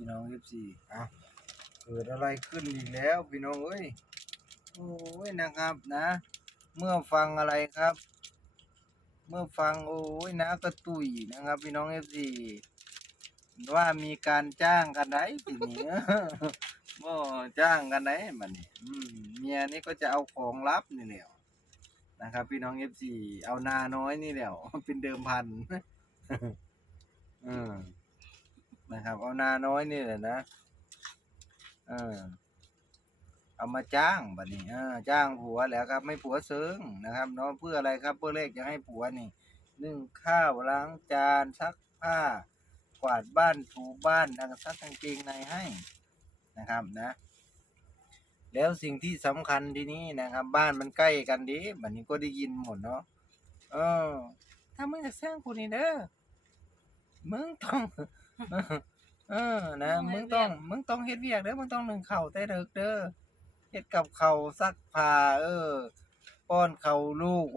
พี่น้องเอฟซีอะเกิดอะไรขึ้นอีกแล้ว พี่น้องเอ้ยโอ้ยนะครับนะ เมื่อฟังอะไรครับ เมื่อฟังโอ้ยนะกระตุยนะครับ พี่น้องเอฟซีว่ามีการจ้างกันไหนทีนี้บ่จ้างกันไหนมันนี่อืมเมียนี่ก็จะเอาของลับนี่แหละนะครับ พี่น้องเอฟซีเอานาน้อยนี่แหละเป็นเดิมพันอืม นะครับ เอานาน้อยนี่แหละนะเออเอามาจ้างบัดนี้อจ้างผัวแล้วครับ ไม่ผัวเซิงนะครับเนาะเพื่ออะไรครับเพื่อเลขจะให้ผัวนี่นึ่งข้าวล้างจานซักผ้า กวาดบ้านถูบ้านทางซักกางเกงในให้นะครับนะ แล้วสิ่งที่สำคัญทีนี้นะครับ บ้านมันใกล้กันดิบัดนี้ก็ได้ยินหมดเนาะเออถ้ามึงจะสร้างกูนี่เด้อมึงต้อง เออ นะ มึงต้อง มึงต้องเฮ็ดเวียกเด้อ มึงต้องนึ่งข้าวแต่เด็กเด้อ เฮ็ดกับข้าวซักผ้าเออ ป้อนข้าวลูก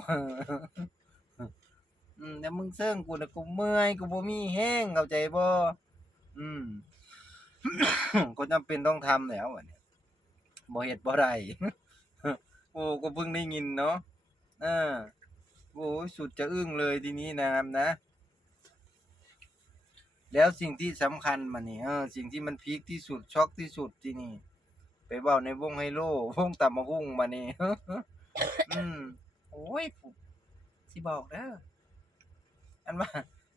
อืมแล้วมึงเซิ่งกูน่ะกูเมื่อย กูบ่มีแห้งเข้าใจบ่ อืมก็จำเป็นต้องทำแล้วอันเนี้ยบ่เฮ็ดบ่ได้โอ้ก็เพิ่งได้ยินเนาะเออโอ้ยสุดจะอึ้งเลยทีนี้นะครับนะ แล้วสิ่งที่สำคัญมานี่เออสิ่งที่มันพีคที่สุดช็อกที่สุดที่นี่ ไปเบ้าในวงไฮโลวงตำมะฮุ่งมานี่อืมโอ้ยผู้สิบอกเด้ออันว่า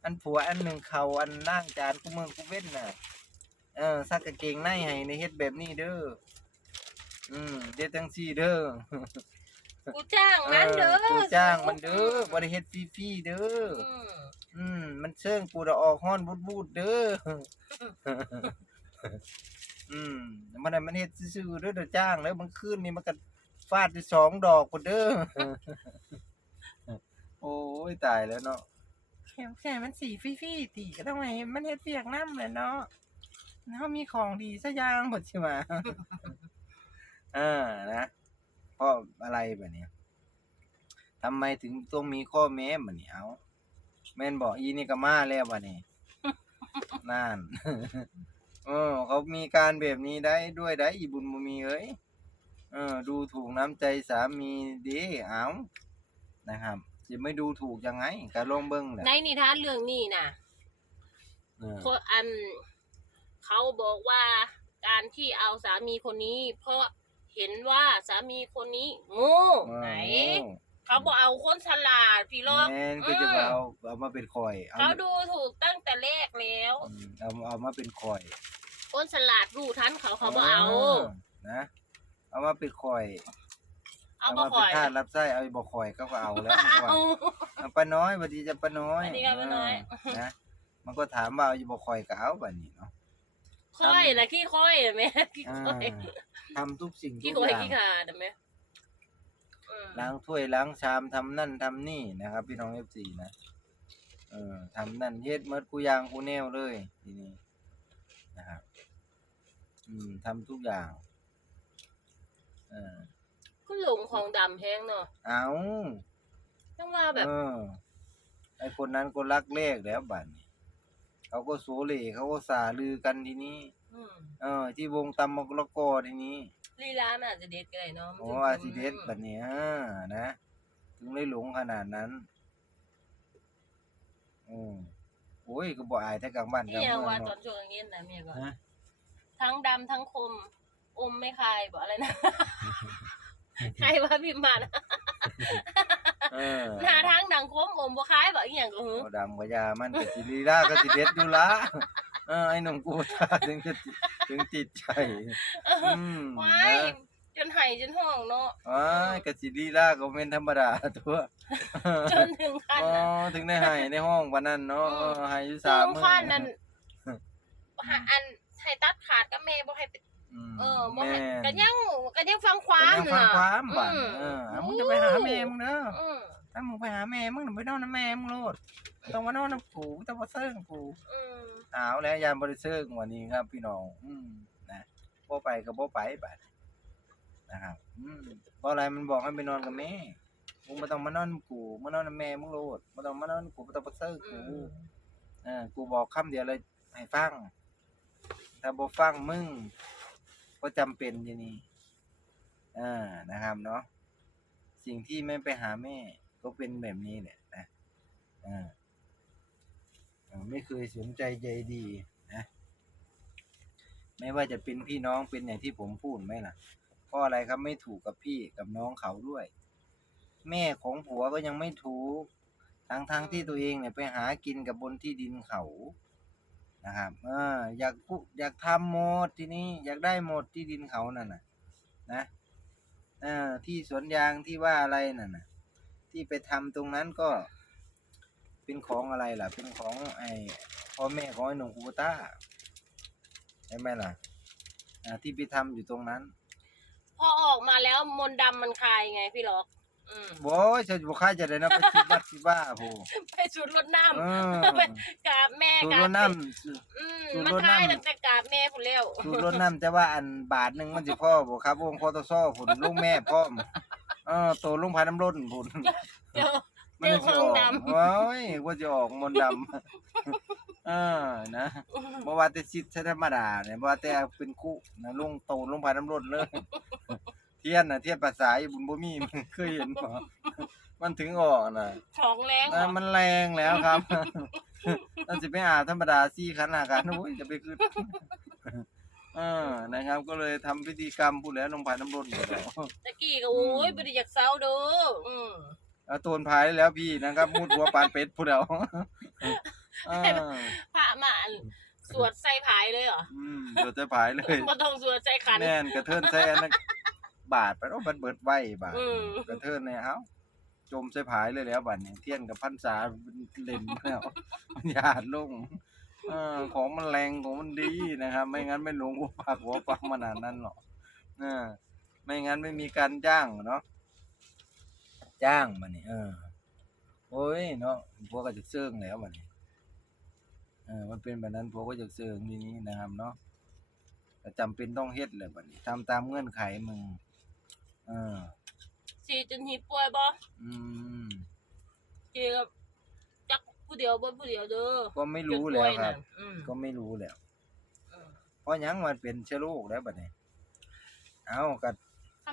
อันผัวอันหนึ่งเขาอันล่างจานกูเมืองกูเว้นน่ะ เออซักกางเกงในให้ในเฮ็ดแบบนี้เด้ออืมเด็ดจังซี่เด้อกูจ้างมันเด้อกูจ้างมันเด้อบ่ได้เฮ็ดฟรีๆเด้อ อืมอืม มันเชิงกูจะออกฮ้อนบูดๆเด้อ อืม มันน่ะมันเฮ็ดซื่อๆเด้อเด้อจ้างแล้วมันคืนนี่มันก็ฟาดไปสองดอกพุ่นเด้อ โอ้ยตายแล้วเนาะแค่แค่มันสีฟรีๆติก็ต้องให้มันเฮ็ดเวียกนำแหละเนาะเฮามีของดีซะอย่างบ่สิว่าอ่านะเพราะอะไรแบบนี้ทำไมถึงต้องมีข้อแม้แบบนี้เอา แม่นบอกอีนี่ก็มาแล้วบัดนี้นั่น เออ เขามีการแบบนี้ได้ด้วยได้อีบุญบ่มีเอ้ยเออ ดูถูกน้ำใจสามีเดีเอานะครับจะไม่ดูถูกยังไงก็ลองเบิ่งแหละในนิทานเรื่องนี้น่ะเออคนอันเขาบอกว่าการที่เอาสามีคนนี้ เพราะเห็นว่าสามีคนนี้โง่ไหน เขาบอกเอาคนฉลาดพี่ลอกแม่นก็จะเอาเอามาเป็นคอยเอาเขาดูถูกตั้งแต่แรกแล้ว อืมเอาเอามาเป็นคอยคนฉลาดรู้ทันเขาเขาบอกเอา นะ เอามาเป็นคอย เอาเอาบอมาคเป็นอยทาสรับไส้เอาบ่คอยก็ก็เอาแล้วมันก็ว่าเอา เอาป้าน้อยบัดนี้จะป้าน้อยสวัสดีครับป้าน้อยเนะมันก็ถามว่าเอาอยู่บ่คอยก็เอาบัดนี้เนาะค่อยนะขี้ค่อยไหมขี้อ่าค่อยทำทุกสิ่งขี้ทุกค่อยอย่างขี้ขาดไหมอืม ล้างถ้วยล้างชามทำนั่นทำนี่นะครับ พี่น้อง FC นะเออทำนั่นเฮ็ดหมดกูอย่างกูแนวเลยทีนี้นะครับ อืมทำทุกอย่างเออก็หลงของดำแห้งเนาะเอาต้องว่าแบบ เออไอคนนั้นก็รักเลขแล้วบัดนี้เขาก็โซเลเขาก็สาลือกันทีนี้ อืม เออที่วงตำมกละกอทีนี้ ลีลามันอาจจะเด็ดก็ได้เนาะมันโอ้ถึงอาซิเดสบัดนี้อ่านะถึงได้หลงขนาดนั้นอืมโอ้ยก็บ่อายแต่กลางบ้านกที่ลางยังเมืองว่าตอเนาะนช่วงเย็นนะเมียก็ฮะทั้งดำทั้งคม อมไม่คายบอกอะไรนะ ใครว่าพิมพ์มานะเออหน้าทางดังคมอมบ่คายบอกอีหยังก็หือเอาดำกว่ายามันก็สิลีลาก็สิเด็ดอยู่ละ เออไอ้หนุ่มกูตาถึงจะติดถึงติดใจอืมว้ายนะจนไห้จนห้องเนาะว้ายก็สิลีลาก็เป็นธรรมดาตัวจนถึงขั้นอ๋อนั้นถึงได้ให้ในห้องวันนั้นเนาะอืมเออให้อยู่ถึสามงมื้อขั้นนั้นหาอันให้ตัดขาดกับแม่บ่ให้ไปมเออบ่ให้แม่นก็ยังก็ยังฟังความก็ยังฟังความบัดอืม เออเอามึงจะไปหาแม่มึงเด้ออืมถ้ามึงไปหาแม่มึงน่ะไปนอนน้ำแม่มึงโลดต้องมานอนน้ำกูต้องมาเซิงกู อืม เอาแล้วยามบริเซิงวันนี้ครับพี่น้อง อืมนะบ่ไปก็บ่ไปบัดนะครับอืมเพราะอะไรมันบอกให้ไปนอนกับแม่มึงบ่ต้องมานอนกับกูมานอนกับแม่มึงโลดบ่ต้องมานอนกับกูบ่ต้องมาเซิงอืกูมเออกูบอกคำเดียวเลยให้ฟังถ้าบ่ฟังมึงก็จำเป็นอยู่นี่อ่านะครับเนาะสิ่งที่ไม่ไปหาแม่ก็เป็นแบบนี้แหละนะอ่าอ่า ไม่เคยสนใจใยดีนะ ไม่ว่าจะเป็นพี่น้องเป็นอย่างที่ผมพูดไหมล่ะเพราะอะไรครับไม่ถูกกับพี่กับน้องเขาด้วย แม่ของผัวก็ยังไม่ถูกทั้งทั้งที่ตัวเองเนี่ยไปหากินกับบนที่ดินเขานะครับเอออยากพูอยากทำหมดทีนี้อยากได้หมดที่ดินเขานั่นน่ะ นะเออที่สวนยางที่ว่าอะไรนั่นน่ะ ที่ไปทำตรงนั้นก็ เป็นของอะไรล่ะ เป็นของไอ้พ่อแม่ของไอ้หนุ่มคูโบต้าใช่ไหมล่ะอ่าที่ไปทำอยู่ตรงนั้น พอออกมาแล้วมนต์ดำมันคลายไงพี่ล็อกอืมโว้ยจะบุค่าจะได้นะไปคิดบัดคิดบ้าโหไปสุดรถน้เออำกราบแม่สูกรราบถน้อืมสูตรมันรดคลายน้ำตั้งแต่กราบแม่พุ่นแล้วำสูรถน้ำแต่ว่าอันบาทหนึ่งมันสิพ่อบ่ครับวงพอตซ่อผลลุงแม่พ่อมเออโตลุงพายน้ำร้นผลเดี๋ยว มันจะสิออกเรื่องมนต์ดำ โอ้ยว่าจะออกมนต์ดำ เออนะบ่ว่าแต่สิทธิ์ธรรมดาเนี่ยบ่ว่าแต่เป็นคู่นะลุงโตลุงพายน้ำร้นเลย เทียนน่ะเทียนภาษาอยู่บุญบ่มีเคยเห็นบ่มันถึงออกน่ะของแรงเหรอ่าอมันแรงแล้วครับนั่นสิไปอาบธรรมดาซี่ขันหากันโอ้ยจะไปขึ้นเออนะครับ ก็เลยทำพิธีกรรมพูดแล้วลงพายน้ำร้นหมดแล้ว ตะกี้ก็โอ้ยบ่ได้อยากเศร้าเด้ออืม เอาโตนพายได้แล้วพี่นะครับมุดหัวปานเป็ดพูดแล้วเออพระมาอันสวดใส่ผายเลยเหรออืมเดี๋ยวจะพายเลยบ่ต้องสวดใส่ขัน แน่นกระเทินใส่อันนั้นบาดไปโอ้มันเบิดไว้บาดอืม กระเทินเนี่ยเอ้าจมใส่ผายเลยแล้วบัดนี้เทียนกับพันษาเล่นแล้วมันหยาดลงเออของมันแรงของมันดีนะครับ ไม่งั้นไม่ลงหัวปากหัวปักมานานนั้นหรอกเออไม่งั้นไม่มีการจ้างเนาะ จ้างมันนี่เออโอ้ยเนาะพวกก็จะเสื่องแล้วมันนี่เออมันเป็นแบบนั้นพวกก็จะเสื่องทีนี้นะครับเนาะก็จำเป็นต้องเฮ็ดเลยบัดนี้ทำตามเงื่อนไขมึงเออสิจนหิป่วยบ่อืมเกี่ยวกับจักผู้เดียวบ่ผู้เดียวเด้อก็ไม่รู้แล้วครับจนป่ยน่ะอืมก็ไม่รู้แล้วอืมเพราะหยังมันเป็นเชื้อโรคแล้วบัดนี้ เอากัถ้า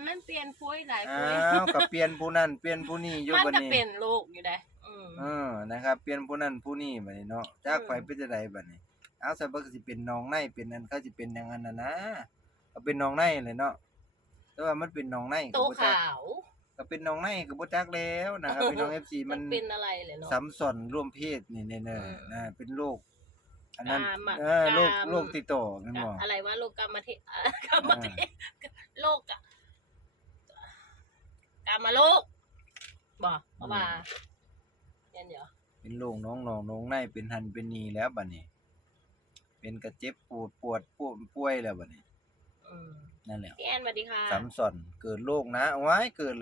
มันเปลี่ยนป่วยหลายอ้ป่วยาวกับเปลี่ยนผู้นั้นเปลี่ยนผู้นี้อยู่มันบัดก็นี้เป็นโรคอยู่ได้อืมเออนะครับ เปลี่ยนผู้นั้นผู้นี้บัดนี้เนาะจากอืมไฟเป็นจังไดบัดนี้เอาซะเบิ่งสิเป็นหนองในเป็นนั่นเขาสิเป็นอย่างนั้นน่ะนะก็เป็นหนองในเลยเนาะแต่ว่ามันเป็นหนองในโตก็บ่จักขาวก็เป็นหนองในก็บ่จักแล้วนะครับพี่น้อง FC มัมันนเป็นอะไรเลยเนาะซ้ำซ้อนร่วมเพศนี่แน่อืมๆนะเป็นโรคอันนั้นกามอะเออโรคกามโรคติดต่อแม่นบ่ อะไรวะโรคกรรมเทอะกรรมเทโรคอะก รรมโรคบ่เพราะว่าเนี่ยเดี๋ยวเป็นโรคน้องหนองน้องในเป็นหันเป็นนีแล้วบัดนี้ เป็นกระเจ็บปวดปวดปวดป่วยแล้วบัดนี้อืมนั่นแหละพี่แอนสวัสดีค่ะ ซ้ำซ้อนเกิดโรคนะว้ายเกิด